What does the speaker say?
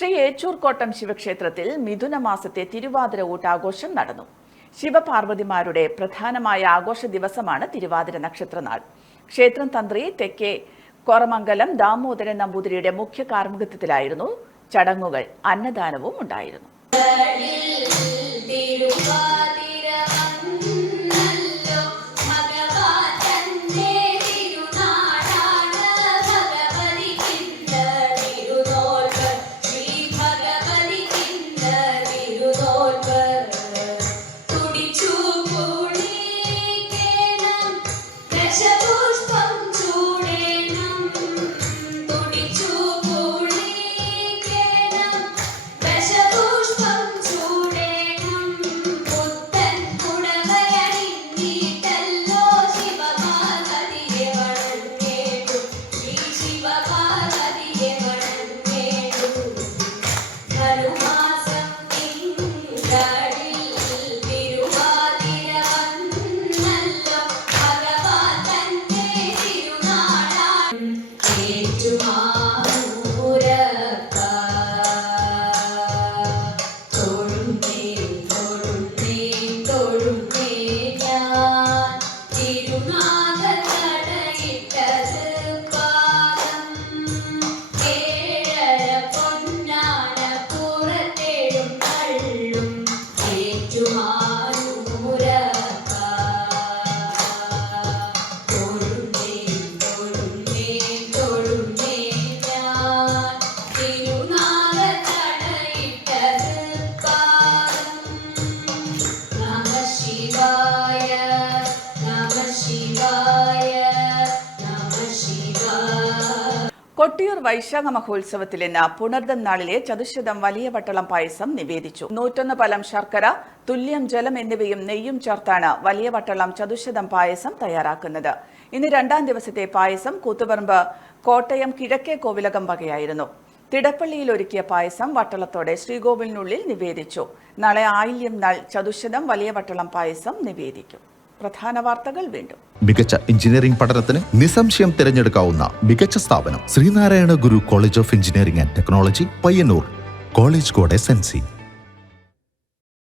ശ്രീ ഏച്ചൂർക്കോട്ടം ശിവക്ഷേത്രത്തിൽ മിഥുനമാസത്തെ തിരുവാതിര ഊട്ടാഘോഷം നടന്നു. ശിവപാർവതിമാരുടെ പ്രധാനമായ ആഘോഷ ദിവസമാണ് തിരുവാതിര നക്ഷത്രനാൾ. ക്ഷേത്രം തന്ത്രി തെക്കേ കോറമംഗലം ദാമോദരൻ നമ്പൂതിരിയുടെ മുഖ്യ കാർമ്മികത്വത്തിലായിരുന്നു ചടങ്ങുകൾ. അന്നദാനവും ഉണ്ടായിരുന്നു. കൊട്ടിയൂർ വൈശാഖ മഹോത്സവത്തിൽ ഇന്ന് പുണർദം നാളിലെ ചതുശ്ശതം വലിയ വട്ടളം പായസം നിവേദിച്ചു. 101 പലം ശർക്കര, തുല്യം ജലം എന്നിവയും നെയ്യും ചേർത്താണ് വലിയ വട്ടളം ചതുശ്ശതം പായസം തയ്യാറാക്കുന്നത്. ഇന്ന് രണ്ടാം ദിവസത്തെ പായസം കൂത്തുപറമ്പ് കോട്ടയം കിഴക്കേ കോവിലകം വകയായിരുന്നു. തിടപ്പള്ളിയിൽ ഒരുക്കിയ പായസം വട്ടളത്തോടെ ശ്രീകോവിലിനുള്ളിൽ നിവേദിച്ചു. നാളെ ആയില്യം നാൾ ചതുശ്ശതം വലിയ വട്ടളം പായസം നിവേദിക്കും. പ്രധാന വാർത്തകൾ വീണ്ടും. മികച്ച എഞ്ചിനീയറിംഗ് പഠനത്തിന് നിസ്സംശയം തിരഞ്ഞെടുക്കാവുന്ന മികച്ച സ്ഥാപനം Sreenarayana Guru college of engineering and technology, Payyanur. College code SNC.